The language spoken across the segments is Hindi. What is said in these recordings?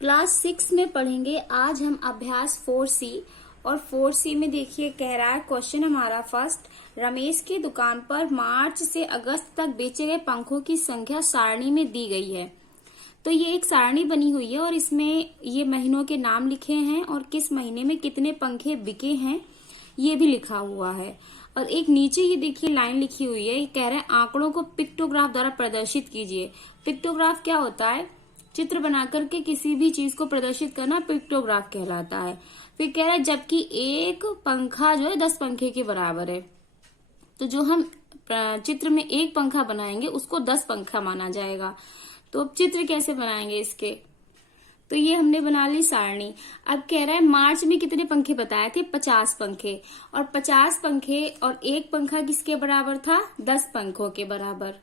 क्लास 6 में पढ़ेंगे आज हम अभ्यास 4C। और 4C में देखिए कह रहा है क्वेश्चन हमारा फर्स्ट, रमेश की दुकान पर मार्च से अगस्त तक बेचे गए पंखों की संख्या सारणी में दी गई है। तो ये एक सारणी बनी हुई है और इसमें ये महीनों के नाम लिखे हैं और किस महीने में कितने पंखे बिके हैं ये भी लिखा हुआ है। और एक नीचे ये देखिए लाइन लिखी हुई है, ये कह रहे हैं आंकड़ों को पिक्टोग्राफ द्वारा प्रदर्शित कीजिए। पिक्टोग्राफ क्या होता है? चित्र बना करके किसी भी चीज को प्रदर्शित करना पिक्टोग्राफ कहलाता है। फिर कह रहा है जबकि एक पंखा जो है 10 पंखे के बराबर है, तो जो हम चित्र में एक पंखा बनाएंगे उसको 10 पंखा माना जाएगा। तो अब चित्र कैसे बनाएंगे इसके? तो ये हमने बना ली सारणी। अब कह रहा है मार्च में कितने पंखे बताए थे? 50 पंखे। और 50 पंखे और एक पंखा किसके बराबर था? 10 पंखों के बराबर।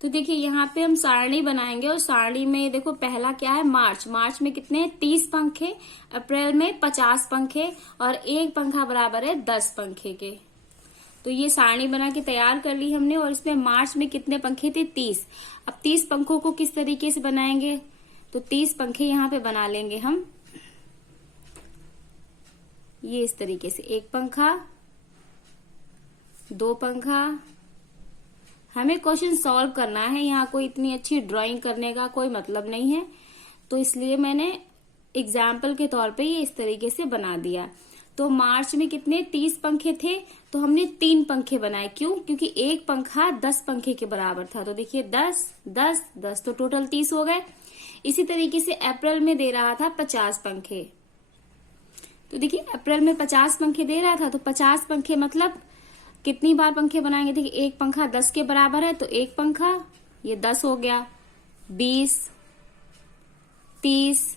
तो देखिए यहाँ पे हम सारणी बनाएंगे और सारणी में देखो पहला क्या है? मार्च। मार्च में कितने? 30 पंखे। अप्रैल में 50 पंखे और एक पंखा बराबर है 10 पंखे के। तो ये सारणी बना के तैयार कर ली हमने। और इसमें मार्च में कितने पंखे थे? 30। अब 30 पंखों को किस तरीके से बनाएंगे? तो 30 पंखे यहाँ पे बना लेंगे हम, ये इस तरीके से। एक पंखा, दो पंखा। हमें क्वेश्चन सॉल्व करना है, यहाँ कोई इतनी अच्छी ड्राइंग करने का कोई मतलब नहीं है, तो इसलिए मैंने एग्जाम्पल के तौर पे ये इस तरीके से बना दिया। तो मार्च में कितने? 30 पंखे थे, तो हमने 3 पंखे बनाए। क्यों? क्योंकि एक पंखा 10 पंखे के बराबर था। तो देखिए 10, 10, 10, तो टोटल 30 हो गए। इसी तरीके से अप्रैल में दे रहा था 50 पंखे। तो देखिए अप्रैल में 50 पंखे दे रहा था, तो 50 पंखे मतलब कितनी बार पंखे बनाएंगे? देखिए एक पंखा 10 के बराबर है, तो एक पंखा ये 10 हो गया, 20, 30,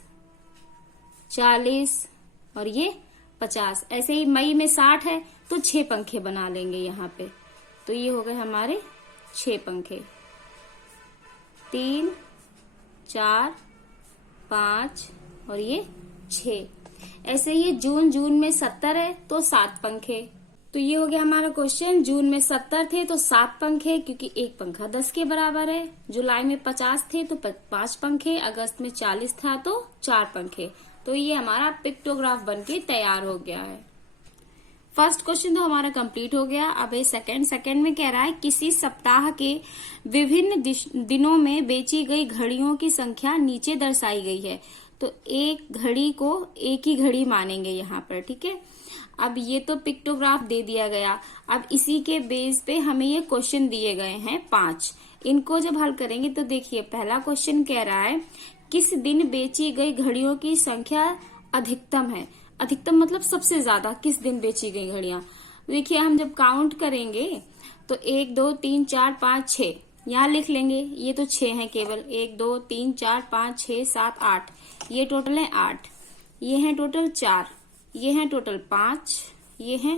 40 और ये 50। ऐसे ही मई में 60 है, तो 6 पंखे बना लेंगे यहाँ पे। तो ये हो गए हमारे 6 पंखे। 3, 4, 5 और ये 6। ऐसे ही जून में 70 है, तो 7 पंखे। तो ये हो गया हमारा क्वेश्चन। जून में 70 थे तो 7 पंखे, क्योंकि एक पंखा 10 के बराबर है। जुलाई में 50 थे तो 5 पंखे। अगस्त में 40 था तो 4 पंखे। तो ये हमारा पिक्टोग्राफ बनके तैयार हो गया है। फर्स्ट क्वेश्चन तो हमारा कंप्लीट हो गया। अब ये सेकंड में कह रहा है किसी सप्ताह के विभिन्न दिनों में बेची गई घड़ियों की संख्या नीचे दर्शाई गई है। तो एक घड़ी को एक ही घड़ी मानेंगे यहाँ पर, ठीक है। अब ये तो पिक्टोग्राफ दे दिया गया। अब इसी के बेस पे हमें ये क्वेश्चन दिए गए हैं 5। इनको जब हल करेंगे तो देखिए पहला क्वेश्चन कह रहा है किस दिन बेची गई घड़ियों की संख्या अधिकतम है। अधिकतम मतलब सबसे ज्यादा किस दिन बेची गई घड़ियां। देखिए हम जब काउंट करेंगे तो 1, 2, 3, 4, 5, 6 यहाँ लिख लेंगे। ये तो 6 है केवल। 1, 2, 3, 4, 5, 6, 7, 8। ये टोटल है 8। ये है टोटल 4। ये है टोटल 5। ये है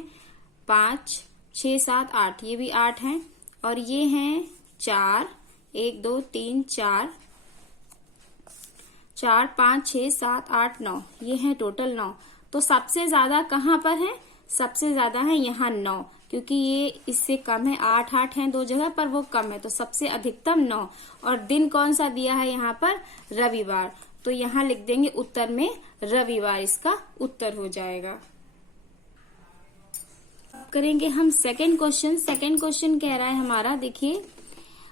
5, 6, 7, 8। ये भी 8 है। और ये है 4। 1, 2, 3, 4, 4, 5, 6, 7, 8, 9। ये है टोटल 9। तो सबसे ज्यादा कहाँ पर है? सबसे ज्यादा है यहाँ 9, क्योंकि ये इससे कम है। 8, 8 है दो जगह पर, वो कम है। तो सबसे अधिकतम 9। और दिन कौन सा दिया है यहाँ पर? रविवार। तो यहाँ लिख देंगे उत्तर में रविवार, इसका उत्तर हो जाएगा। करेंगे हम सेकंड क्वेश्चन। सेकंड क्वेश्चन कह रहा है हमारा, देखिए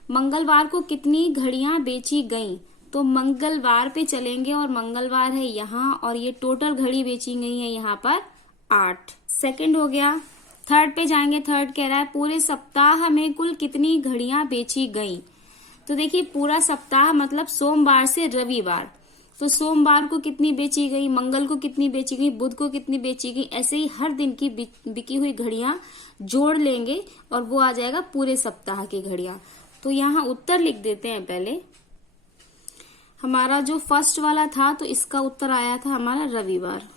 मंगलवार को कितनी घड़ियां बेची गईं। तो मंगलवार पे चलेंगे और मंगलवार है यहाँ, और ये टोटल घड़ी बेची गई है यहाँ पर 8। सेकंड हो गया। थर्ड पे जाएंगे। थर्ड कह रहा है पूरे सप्ताह में कुल कितनी घड़ियां बेची गईं। तो देखिए पूरा सप्ताह मतलब सोमवार से रविवार। तो सोमवार को कितनी बेची गई, मंगल को कितनी बेची गई, बुध को कितनी बेची गई, ऐसे ही हर दिन की बिकी हुई घड़ियां जोड़ लेंगे और वो आ जाएगा पूरे सप्ताह की घड़ियां। तो यहाँ उत्तर लिख देते हैं पहले। हमारा जो फर्स्ट वाला था तो इसका उत्तर आया था हमारा रविवार।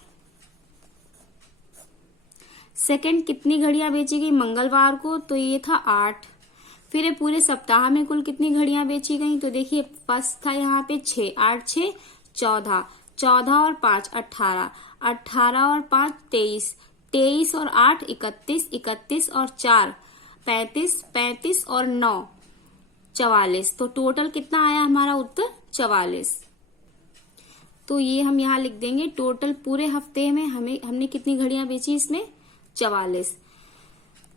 सेकंड कितनी घड़ियां बेची गई मंगलवार को, तो ये था 8। फिर पूरे सप्ताह में कुल कितनी घड़ियां बेची गई, तो देखिए फर्स्ट था यहाँ पे 6, 8, 6, 14, 14 और 5 18, 18 और 5 23, 23 और 8 31, 31 और 4 35, 35 और 9 44। तो टोटल कितना आया हमारा उत्तर? 44। तो ये हम यहाँ लिख देंगे टोटल पूरे हफ्ते में हमने कितनी घड़ियां बेची इसमें 44।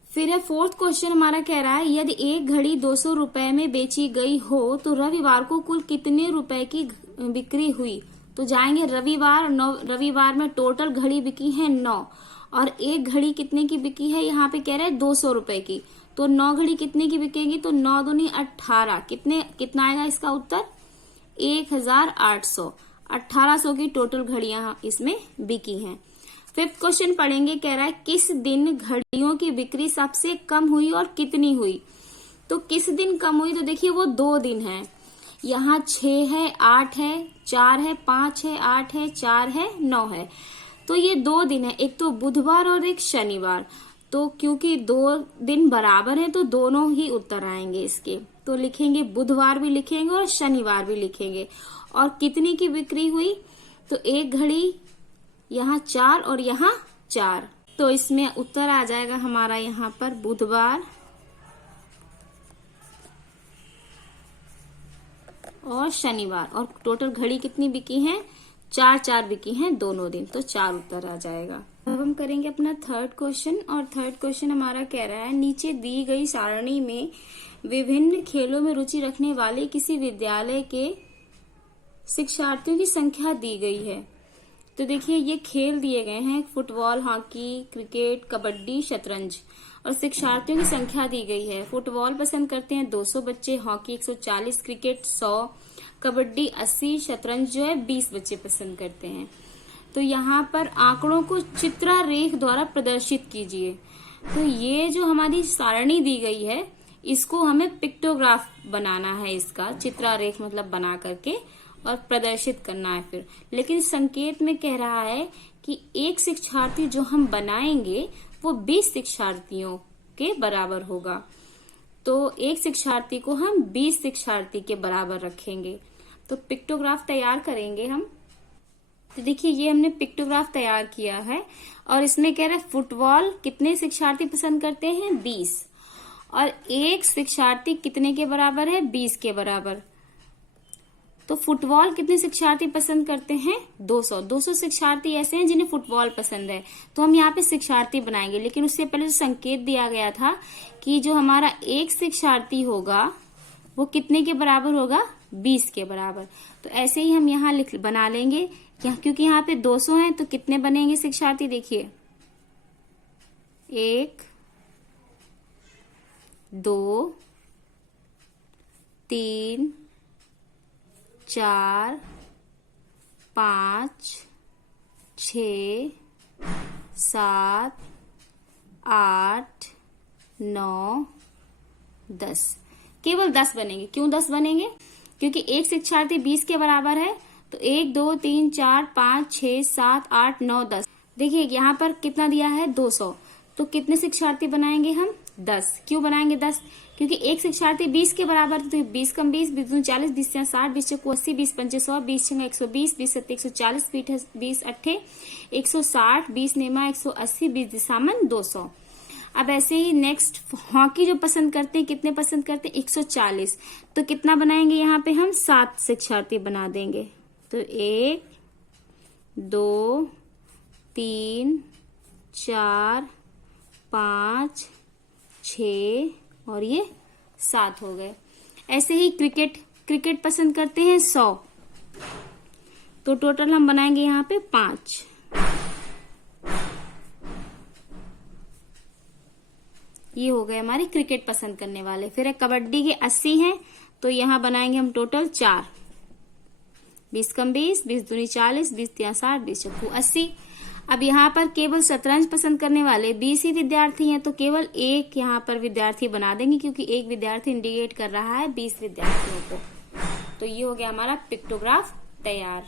फिर है फोर्थ क्वेश्चन हमारा कह रहा है यदि एक घड़ी 200 रुपए में बेची गई हो तो रविवार को कुल कितने रुपए की बिक्री हुई। तो जाएंगे रविवार में टोटल घड़ी बिकी है 9 और एक घड़ी कितने की बिकी है, यहाँ पे कह रहा है 200 रुपए की। तो 9 घड़ी कितने की बिकेगी, तो 9 दूनी 18, कितना आएगा इसका उत्तर 1800। 1800 की टोटल घड़ियां इसमें बिकी हैं। फिफ्थ क्वेश्चन पढ़ेंगे, कह रहा है किस दिन घड़ियों की बिक्री सबसे कम हुई और कितनी हुई। तो किस दिन कम हुई, तो देखिए वो 2 दिन है, यहाँ 6 है, 8 है, 4 है, 5 है, 8 है, 4 है, 9 है। तो ये 2 दिन है, एक तो बुधवार और एक शनिवार। तो क्योंकि 2 दिन बराबर है तो दोनों ही उत्तर आएंगे इसके। तो लिखेंगे बुधवार भी लिखेंगे और शनिवार भी लिखेंगे। और कितनी की बिक्री हुई, तो एक घड़ी यहाँ 4 और यहाँ 4। तो इसमें उत्तर आ जाएगा हमारा यहाँ पर बुधवार और शनिवार। और टोटल घड़ी कितनी बिकी है, 4 बिकी हैं दोनों दिन। तो 4 उत्तर आ जाएगा। अब हम करेंगे अपना थर्ड क्वेश्चन। और थर्ड क्वेश्चन हमारा कह रहा है नीचे दी गई सारणी में विभिन्न खेलों में रुचि रखने वाले किसी विद्यालय के शिक्षार्थियों की संख्या दी गई है। तो देखिए ये खेल दिए गए हैं, फुटबॉल, हॉकी, क्रिकेट, कबड्डी, शतरंज। और शिक्षार्थियों की संख्या दी गई है। फुटबॉल पसंद करते हैं 200 बच्चे, हॉकी 140, क्रिकेट 100, कबड्डी 80, शतरंज जो है 20 बच्चे पसंद करते हैं। तो यहाँ पर आंकड़ों को चित्रारेख द्वारा प्रदर्शित कीजिए। तो ये जो हमारी सारणी दी गई है इसको हमें पिक्टोग्राफ बनाना है, इसका चित्रारेख मतलब बना करके और प्रदर्शित करना है फिर। लेकिन संकेत में कह रहा है कि एक शिक्षार्थी जो हम बनाएंगे वो 20 शिक्षार्थियों के बराबर होगा। तो एक शिक्षार्थी को हम 20 शिक्षार्थी के बराबर रखेंगे। तो पिक्टोग्राफ तैयार करेंगे हम। तो देखिए ये हमने पिक्टोग्राफ तैयार किया है और इसमें कह रहा है फुटबॉल कितने शिक्षार्थी पसंद करते हैं, 20। और एक शिक्षार्थी कितने के बराबर है, 20 के बराबर। तो फुटबॉल कितने शिक्षार्थी पसंद करते हैं, 200। 200 शिक्षार्थी ऐसे हैं जिन्हें फुटबॉल पसंद है। तो हम यहाँ पे शिक्षार्थी बनाएंगे। लेकिन उससे पहले जो संकेत दिया गया था कि जो हमारा एक शिक्षार्थी होगा वो कितने के बराबर होगा, 20 के बराबर। तो ऐसे ही हम यहाँ बना लेंगे क्योंकि यहाँ पे 200 हैं तो कितने बनेंगे शिक्षार्थी, देखिए 1 2 3 4 5 6 7 8 9 10। केवल 10 बनेंगे। क्यों 10 बनेंगे, क्योंकि एक शिक्षार्थी 20 के बराबर है। तो 1 2 3 4 5 6 7 8 9 10। देखिए यहाँ पर कितना दिया है, 200। तो कितने शिक्षार्थी बनाएंगे हम, 10। क्यों बनाएंगे 10, क्योंकि एक शिक्षार्थी 20 के बराबर। तो 20 कम 20, 20 दूनी 40, 20 से 60, 20 चौको 80, 20 पंचे 100, 20 छंगा 120, 20 सत्ते 140, 20 अट्ठे 160, 20 नेमा 180, 20 दिशामन 200। अब ऐसे ही नेक्स्ट हॉकी जो पसंद करते हैं, कितने पसंद करते हैं, 140। तो कितना बनाएंगे यहाँ पे हम, 7 शिक्षार्थी बना देंगे। तो 1 2 3 4 5 6 और ये 7 हो गए। ऐसे ही क्रिकेट पसंद करते हैं 100। तो टोटल हम बनाएंगे यहाँ पे 5। ये हो गए हमारे क्रिकेट पसंद करने वाले। फिर है कबड्डी के 80 हैं तो यहाँ बनाएंगे हम टोटल 4। 20 कम 20, 20 दूनी 40, 20 तिया 60, 20 चौको 80। अब यहाँ पर केवल शतरंज पसंद करने वाले 20 ही विद्यार्थी हैं तो केवल एक यहाँ पर विद्यार्थी बना देंगे, क्योंकि एक विद्यार्थी इंडिकेट कर रहा है 20 विद्यार्थियों को। तो ये हो गया हमारा पिक्टोग्राफ तैयार।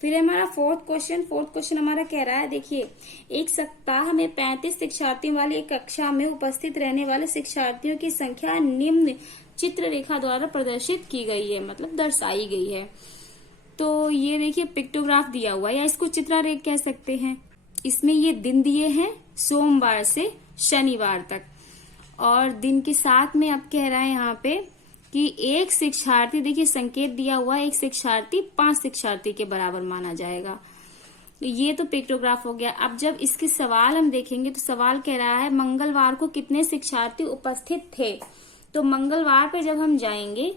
फिर हमारा फोर्थ क्वेश्चन हमारा कह रहा है, देखिए एक सप्ताह में 35 शिक्षार्थियों वाली एक कक्षा में उपस्थित रहने वाले शिक्षार्थियों की संख्या निम्न चित्र रेखा द्वारा प्रदर्शित की गई है, मतलब दर्शाई गई है। तो ये देखिए पिक्टोग्राफ दिया हुआ है या इसको चित्रारेख कह सकते हैं। इसमें ये दिन दिए हैं सोमवार से शनिवार तक और दिन के साथ में अब कह रहा है यहाँ पे कि एक शिक्षार्थी, देखिए संकेत दिया हुआ है, एक शिक्षार्थी 5 शिक्षार्थी के बराबर माना जाएगा। तो ये तो पिक्टोग्राफ हो गया। अब जब इसके सवाल हम देखेंगे तो सवाल कह रहा है मंगलवार को कितने शिक्षार्थी उपस्थित थे। तो मंगलवार पे जब हम जाएंगे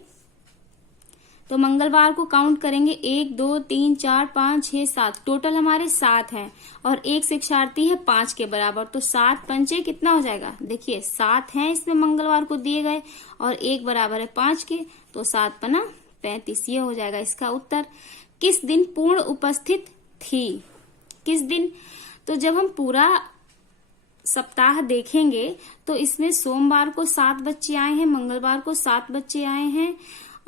तो मंगलवार को काउंट करेंगे 1 2 3 4 5 6 7, टोटल हमारे 7 हैं और एक शिक्षार्थी है 5 के बराबर। तो 7 पंचे कितना हो जाएगा, देखिए 7 हैं इसमें मंगलवार को दिए गए और एक बराबर है 5 के, तो 7 पना 35, ये हो जाएगा इसका उत्तर। किस दिन पूर्ण उपस्थित थी, किस दिन, तो जब हम पूरा सप्ताह देखेंगे तो इसमें सोमवार को 7 बच्चे आए हैं, मंगलवार को 7 बच्चे आए हैं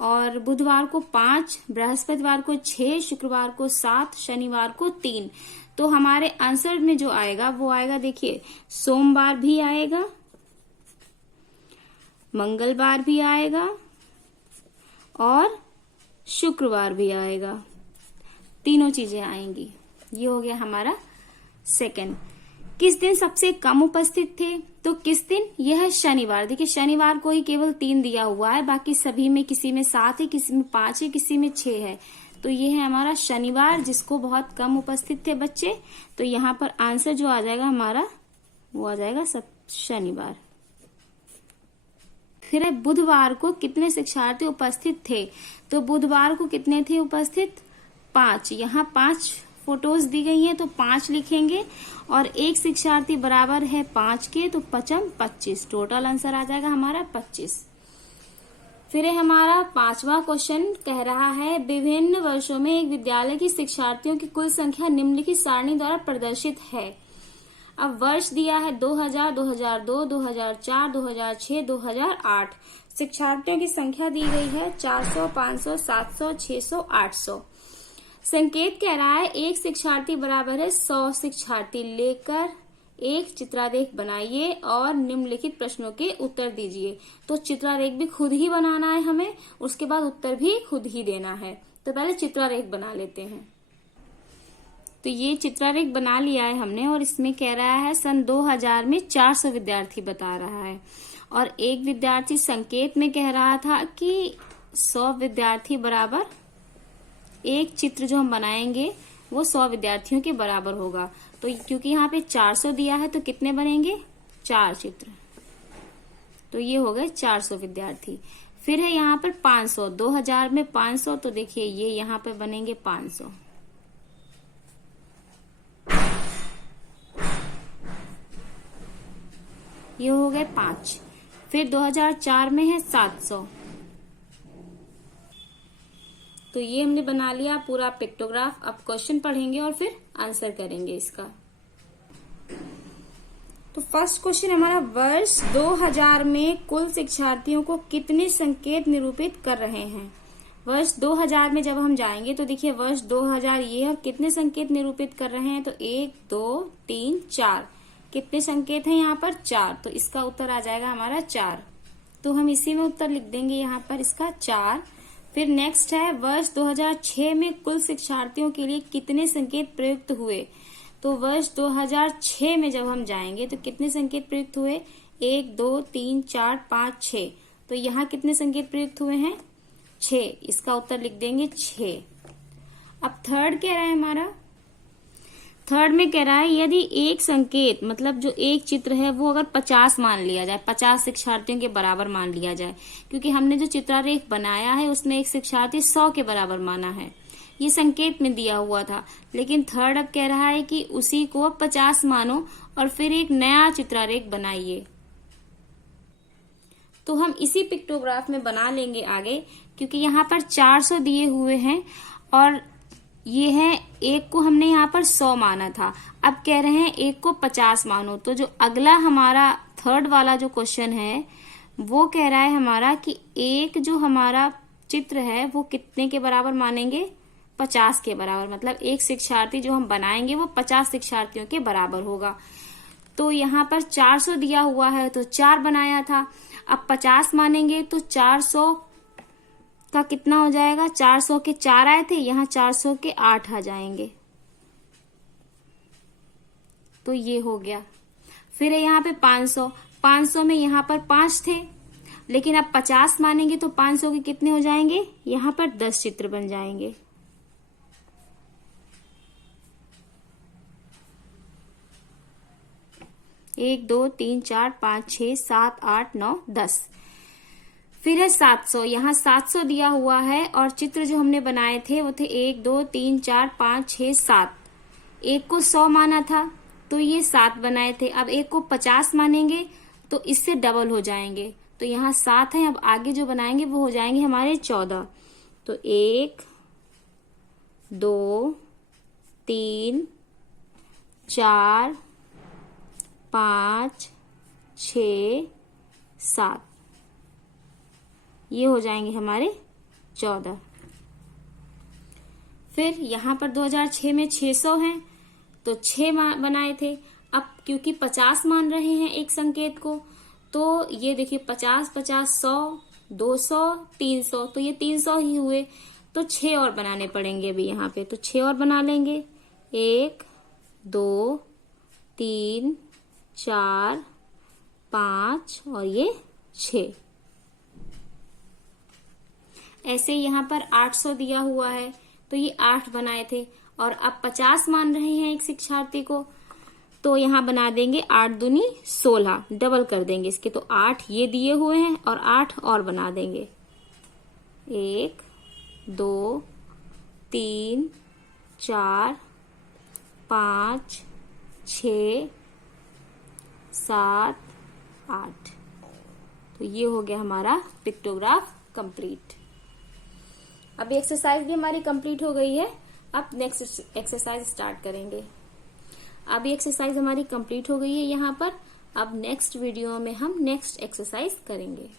और बुधवार को 5, बृहस्पतिवार को 6, शुक्रवार को 7, शनिवार को 3। तो हमारे आंसर में जो आएगा वो आएगा, देखिए सोमवार भी आएगा, मंगलवार भी आएगा और शुक्रवार भी आएगा, तीनों चीजें आएंगी। ये हो गया हमारा सेकंड। किस दिन सबसे कम उपस्थित थे, तो किस दिन, यह है शनिवार। देखिए शनिवार को ही केवल 3 दिया हुआ है, बाकी सभी में किसी में 7 है, किसी में 5 है, किसी में 6 है। तो ये है हमारा शनिवार जिसको बहुत कम उपस्थित थे बच्चे। तो यहाँ पर आंसर जो आ जाएगा हमारा वो आ जाएगा शनिवार। फिर है बुधवार को कितने शिक्षार्थी उपस्थित थे, तो बुधवार को कितने थे उपस्थित, 5। यहाँ 5 फोटोज दी गई हैं तो 5 लिखेंगे और एक शिक्षार्थी बराबर है 5 के, तो 5 25, टोटल आंसर आ जाएगा हमारा 25। फिर है हमारा 5वां क्वेश्चन, कह रहा है विभिन्न वर्षों में एक विद्यालय की शिक्षार्थियों की कुल संख्या निम्नलिखित सारणी द्वारा प्रदर्शित है। अब वर्ष दिया है 2000, 2002, 2004, 2006, 2008। शिक्षार्थियों की संख्या दी गई है 400, 500, 700, 600, 800। संकेत कह रहा है एक शिक्षार्थी बराबर है 100 शिक्षार्थी, लेकर एक चित्रारेख बनाइए और निम्नलिखित प्रश्नों के उत्तर दीजिए। तो चित्रारेख भी खुद ही बनाना है हमें, उसके बाद उत्तर भी खुद ही देना है। तो पहले चित्रारेख बना लेते हैं। तो ये चित्रारेख बना लिया है हमने और इसमें कह रहा है सन 2000 में 400 विद्यार्थी बता रहा है और एक विद्यार्थी संकेत में कह रहा था कि 100 विद्यार्थी बराबर एक चित्र जो हम बनाएंगे वो 100 विद्यार्थियों के बराबर होगा। तो क्योंकि यहाँ पे 400 दिया है तो कितने बनेंगे, 4 चित्र। तो ये हो गए 400 विद्यार्थी। फिर है यहाँ पर 500, 2000 में 500, तो देखिए ये यहाँ पे बनेंगे 500। ये हो गए 5। फिर 2004 में है 700। तो ये हमने बना लिया पूरा पिक्टोग्राफ। अब क्वेश्चन पढ़ेंगे और फिर आंसर करेंगे इसका। तो फर्स्ट क्वेश्चन हमारा, वर्ष 2000 में कुल शिक्षार्थियों को कितने संकेत निरूपित कर रहे हैं। वर्ष 2000 में जब हम जाएंगे तो देखिए वर्ष 2000 ये है, कितने संकेत निरूपित कर रहे हैं, तो 1 2 3 4, कितने संकेत हैं यहाँ पर, 4। तो इसका उत्तर आ जाएगा हमारा 4। तो हम इसी में उत्तर लिख देंगे यहाँ पर इसका 4। फिर नेक्स्ट है वर्ष 2006 में कुल शिक्षार्थियों के लिए कितने संकेत प्रयुक्त हुए। तो वर्ष 2006 में जब हम जाएंगे तो कितने संकेत प्रयुक्त हुए, 1 2 3 4 5 6। तो यहाँ कितने संकेत प्रयुक्त हुए हैं, 6। इसका उत्तर लिख देंगे 6। अब थर्ड कह रहा है हमारा, थर्ड में कह रहा है यदि एक संकेत मतलब जो एक चित्र है वो अगर 50 मान लिया जाए, 50 शिक्षार्थियों के बराबर मान लिया जाए, क्योंकि हमने जो चित्रारेख बनाया है उसमें एक शिक्षार्थी 100 के बराबर माना है, ये संकेत में दिया हुआ था। लेकिन थर्ड अब कह रहा है कि उसी को 50 मानो और फिर एक नया चित्रारेख बनाइए। तो हम इसी पिक्टोग्राफ में बना लेंगे आगे, क्योंकि यहाँ पर 400 दिए हुए हैं और ये है एक को हमने यहाँ पर 100 माना था, अब कह रहे हैं एक को 50 मानो। तो जो अगला हमारा थर्ड वाला जो क्वेश्चन है वो कह रहा है हमारा कि एक जो हमारा चित्र है वो कितने के बराबर मानेंगे, 50 के बराबर। मतलब एक शिक्षार्थी जो हम बनाएंगे वो 50 शिक्षार्थियों के बराबर होगा। तो यहाँ पर 400 दिया हुआ है तो 4 बनाया था, अब 50 मानेंगे तो 400 का कितना हो जाएगा, 400 के 4 आए थे, यहाँ 400 के 8 आ जाएंगे। तो ये हो गया। फिर है यहाँ पे 500, 500 में यहाँ पर 5 थे, लेकिन अब 50 मानेंगे तो 500 के कितने हो जाएंगे, यहाँ पर 10 चित्र बन जाएंगे। एक, दो, तीन, चार, 5, 6, 7, 8, 9, 10। फिर है 700, यहाँ 700 दिया हुआ है और चित्र जो हमने बनाए थे वो थे 1, 2, 3, 4, 5, 6, 7। एक को 100 माना था तो ये 7 बनाए थे। अब एक को 50 मानेंगे तो इससे डबल हो जाएंगे, तो यहाँ 7 है। अब आगे जो बनाएंगे वो हो जाएंगे हमारे 14। तो 1, 2, 3, 4, 5, 6, 7, ये हो जाएंगे हमारे 14। फिर यहाँ पर 2006 में 600 हैं तो 6 बनाए थे। अब क्योंकि 50 मान रहे हैं एक संकेत को, तो ये देखिए 50, 50, 100, 200, 300, तो ये 300 ही हुए, तो 6 और बनाने पड़ेंगे अभी यहाँ पे। तो 6 और बना लेंगे, 1, 2, 3, 4, 5 और ये 6। ऐसे यहाँ पर 800 दिया हुआ है तो ये 8 बनाए थे और अब 50 मान रहे हैं एक शिक्षार्थी को, तो यहाँ बना देंगे 8 दूनी 16, डबल कर देंगे इसके। तो 8 ये दिए हुए हैं और 8 और बना देंगे, 1, 2, 3, 4, 5, 6, 7, 8। तो ये हो गया हमारा पिक्टोग्राफ कंप्लीट। अभी एक्सरसाइज भी हमारी कंप्लीट हो गई है। अब नेक्स्ट एक्सरसाइज स्टार्ट करेंगे। अभी एक्सरसाइज हमारी कंप्लीट हो गई है यहाँ पर। अब नेक्स्ट वीडियो में हम नेक्स्ट एक्सरसाइज करेंगे।